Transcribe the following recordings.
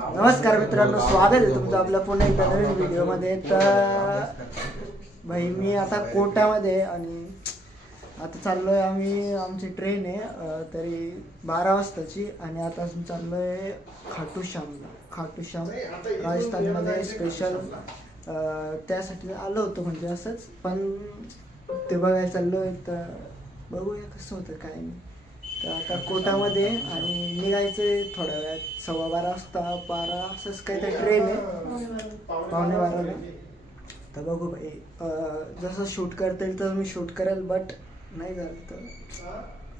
नमस्कार मित्रांनो, स्वागत आहे तुमचं आपल्या पुन्हा एकदा नवीन व्हिडिओमध्ये. तर भाई मी आता कोटामध्ये आणि आता चाललोय आम्ही. आमची ट्रेन आहे तरी 12 वाजताची आणि आता अजून चाललोय खाटू श्याम राजस्थानमध्ये स्पेशल. त्यासाठी आलो होतो म्हणजे असंच, पण ते बघायला चाललोय. तर बघूया कसं होतं काय नाही. तर आता कोटामध्ये आणि निघायचं थोड्या वेळात 12:15 वाजता 12 असंच काहीतरी ट्रेन आहे, 11:45. तर बघू भाई, जसं शूट करता येईल तर मी शूट करेल, बट नाही झालं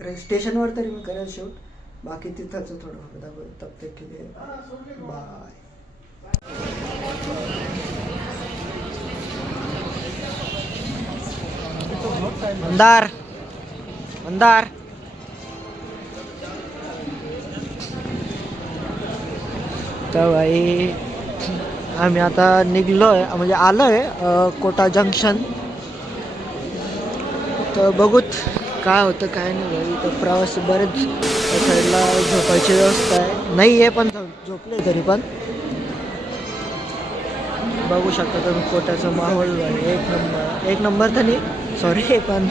तर स्टेशनवर तरी मी करेल शूट. बाकी तिथंच थोडं तब तक के लिए बाय. अंधार अंधार. तर भाई आम्ही आता निघलोय म्हणजे आलोय कोटा जंक्शन. तर बघूत काय होतं काय नाही भाई. तर प्रवासी बरेच साईडला झोपायची व्यवस्था आहे, नाही आहे पण झोपले तरी पण बघू शकता तुम्ही. कोटाचा माहोल भाई एक नंबर तर नाही, सॉरी, पण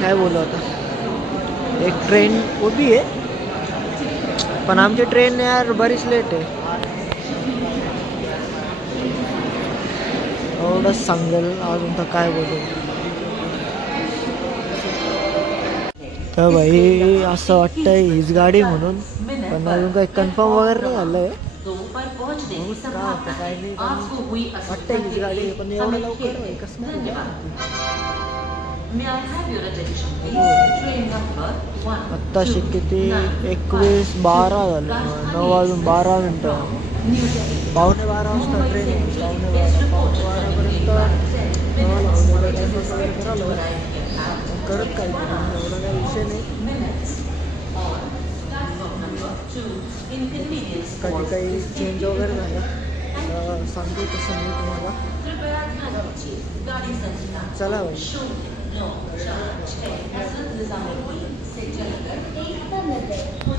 काय बोलू आता. एक ट्रेन उभी आहे पण आमची ट्रेन यार बरीच लेट आहे. एवढंच सांगेल, अजून तर काय बोलू. तर भाई असं वाटतंय हीच गाडी म्हणून, पण अजून काही कन्फर्म वगैरे नाही झालंय. काय नाही वाटतंय हीच गाडी आहे, पण एवढं लवकर कसं नाही. आत्ताशी किती 21:12 झालं, 9:12. 11:15 वाजता ट्रेन आहे. 11:15 करत काही एवढा काही विषय नाही. कधी काही चेंज वगैरे झालं सांगतो तसं मी तुम्हाला. चला भाई.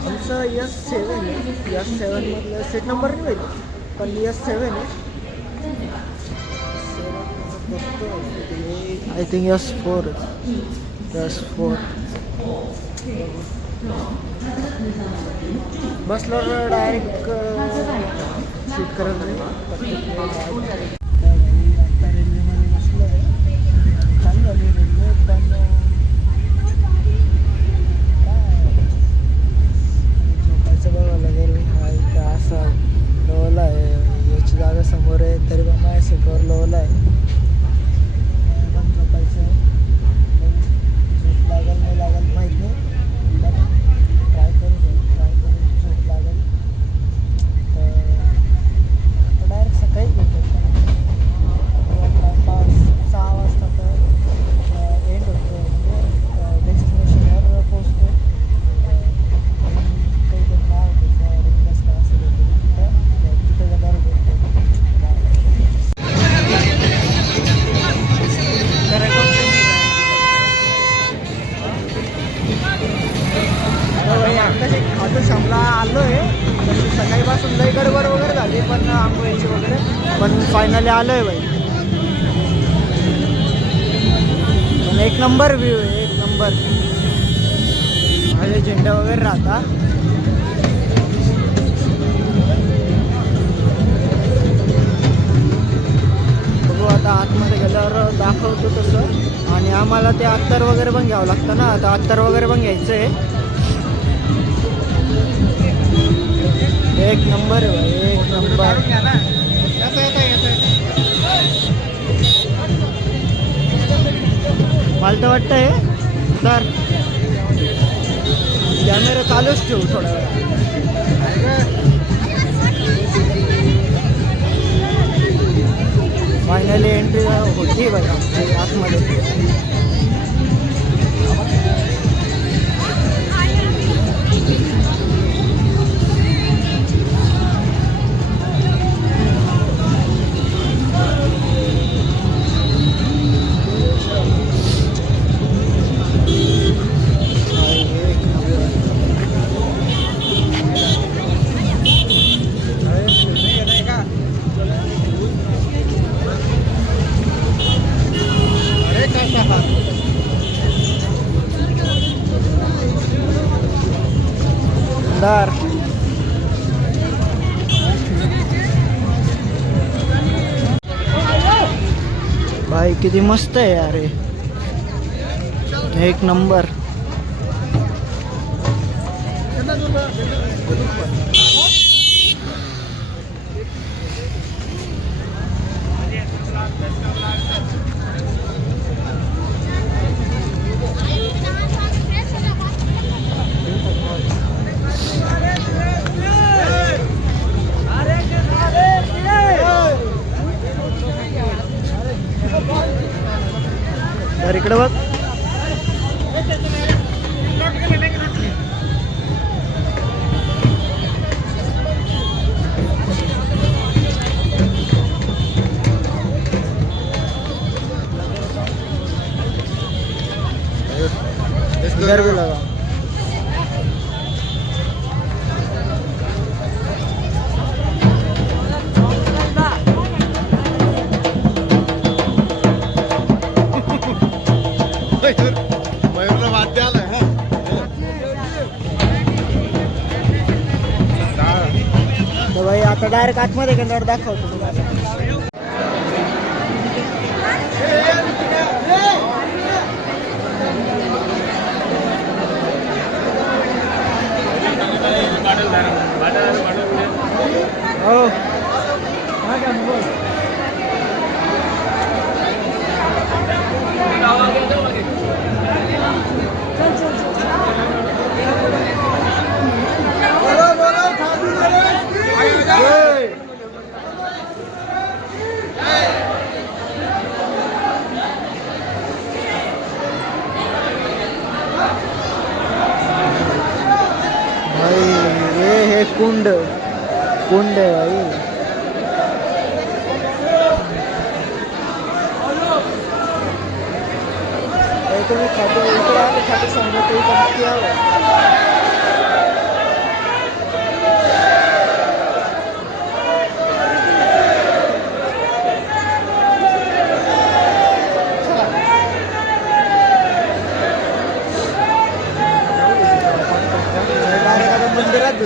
आमचं S7 आहे. S7 मधलं सीट नंबर नाही माहिती, पण S7 आहे. I think S4. बसल्यावर डायरेक्ट शूट करत नाही. आता रेल्वेमध्ये बसलो आहे, चालू झाली रेल्वे. पण झोपायचं बघावं लागेल. का असा लोवला आहे, याची जागा समोर आहे तरी पण माझ्या सीटवर लोवला आहे. पण झोपायचं आहे. झोप लागेल नाही लागेल माहीत नाही, पण ट्राय करून झोप लागेल. तर डायरेक्ट सकाळी भेटेल. 6 वाजता तर एंड होतो, म्हणजे डेस्टिनेशनवर पोचतो. काहीतरी नाव त्याचं रिक्वेस्ट काय असं भेटेल तिथं गेल्यावर भेटतो. आत्ताशी खाटू श्यामला आलो आहे. तशी सकाळीपासून लई गडबड वगैरे झाली पण आंघोळीची वगैरे, पण फायनली आलो आहे भाई. पण एक नंबर व्ह्यू आहे, एक नंबर. माझे झेंडा वगैरे राहता. बघू आता आतमध्ये गेल्यावर दाखवतो तसं. आणि आम्हाला ते अत्तर वगैरे पण घ्यावं लागतं ना, आता अत्तर वगैरे पण घ्यायचं आहे. एक नंबर आहे भाई, एक नंबर. मला तर वाटतंय तर कॅमेरा चालूच ठेवू थोडा वेळ. फायनली एंट्री होती भाई आमची आतमध्ये. अंधार भाई किती मस्त आहे यार एक नंबर. तर इकडे बघ इधर भी लगा. मयूरला वाद्य आलाय हा. तर भाई आता डायरेक्ट आतमध्ये गेल्यावर दाखवतो तुम्हाला. हो भाई हे कुंड कुंड आहे भाई. तुम्ही खाते इकडे आले खाते सांगतो ते नक्की यावं. मंदिरात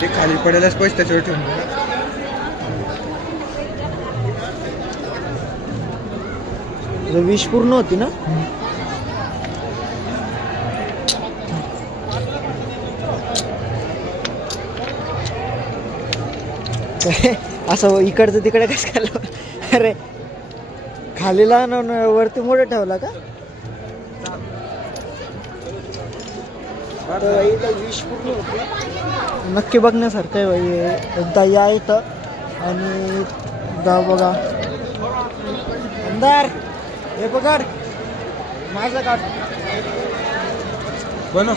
ते खाली पडेलच पैसे त्याच्यावर ठेवून. विष पूर्ण होती ना. असं इकडचं तिकडे कसं केलं. अरे खाली लहान वरती मोठं ठेवला का. विष पूर्ण होती. नक्की बघण्यासारखं आहे भाई. एकदा या इथं आणि जा बघा. अंधार हे पकड माझं काढ बनव.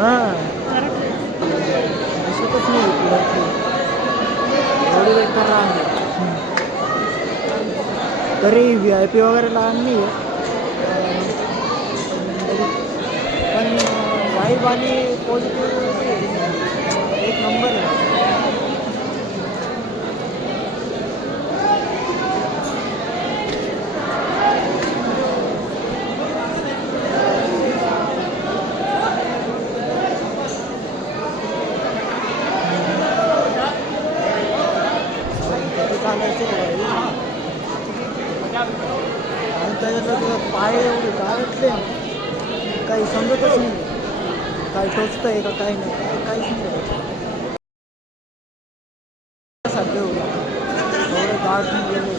हां दिसतच नाही पुढे एवढी बेकार रांग आहे. तरी VIP वगैरे लहान नाही आहे पण वाईब आणि पॉझिटिव्ह एक नंबर आहे. आणि त्याच्यात पाय एवढे गाळतले काही समजतच नाही काय टोचतंय का काही नाही काहीच नाही सारखे एवढे गाळून गेले.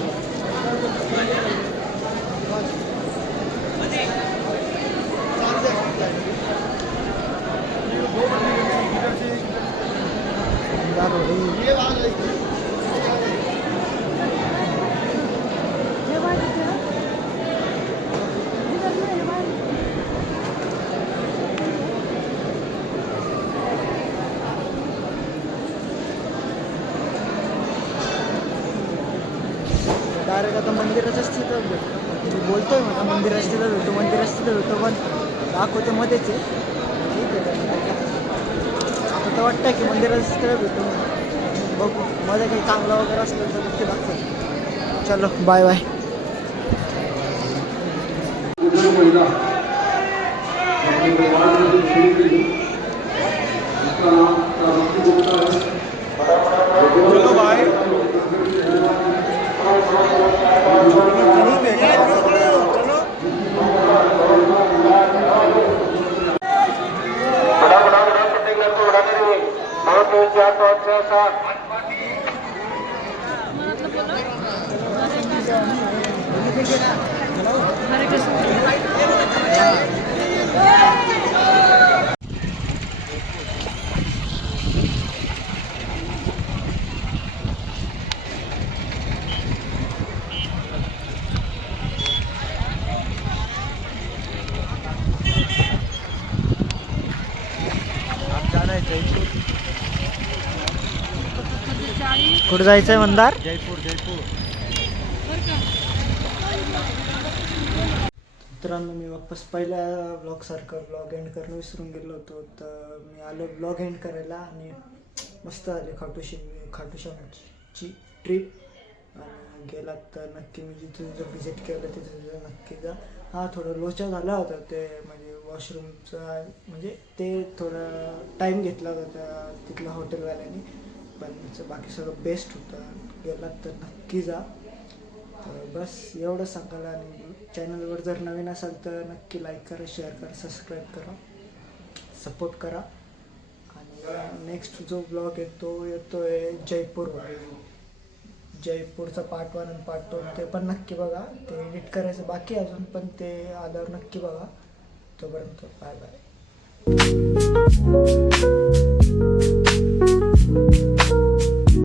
डायरेक्ट आता मंदिराच्या स्थितीत भेटतो बोलतोय मला मंदिराच्या स्थितीत भेटतो पण दाखवतो मध्येच आहे. ठीक आहे आता तर वाटतं की मंदिराच्या स्थितीत भेटतो बघू मध्ये काही चांगलं वगैरे असलं तर नक्की दाखवतो. चलो बाय बाय. चलो भाई कुठं जायचंय मंदार? जयपूर. मित्रांनो मी वापस पहिल्या ब्लॉगसारखं ब्लॉग एंड करणं विसरून गेलो होतो तर मी आलो ब्लॉग एंड करायला आणि मस्त आले खाटूश्यामची ट्रिप. गेलात तर नक्की मी जिथे जिथं व्हिजिट केलं तिथे नक्की जा. हां थोडं लोचा झाला होता ते म्हणजे वॉशरूमचा म्हणजे ते थोडा टाईम घेतला होता तिथल्या हॉटेलवाल्याने पण बाकी सगळं बेस्ट होतं. गेलात तर नक्की जा. तर बस एवढं सांगायला आणि चॅनलवर जर नवीन असाल तर नक्की लाईक करा शेअर करा सबस्क्राईब करा सपोर्ट करा. आणि नेक्स्ट जो ब्लॉग येतोय जयपूरचा पार्ट 1 आणि पार्ट 2 ते पण नक्की बघा. ते एडिट करायचं बाकी अजून पण ते आल्यावर नक्की बघा. तोपर्यंत बाय बाय.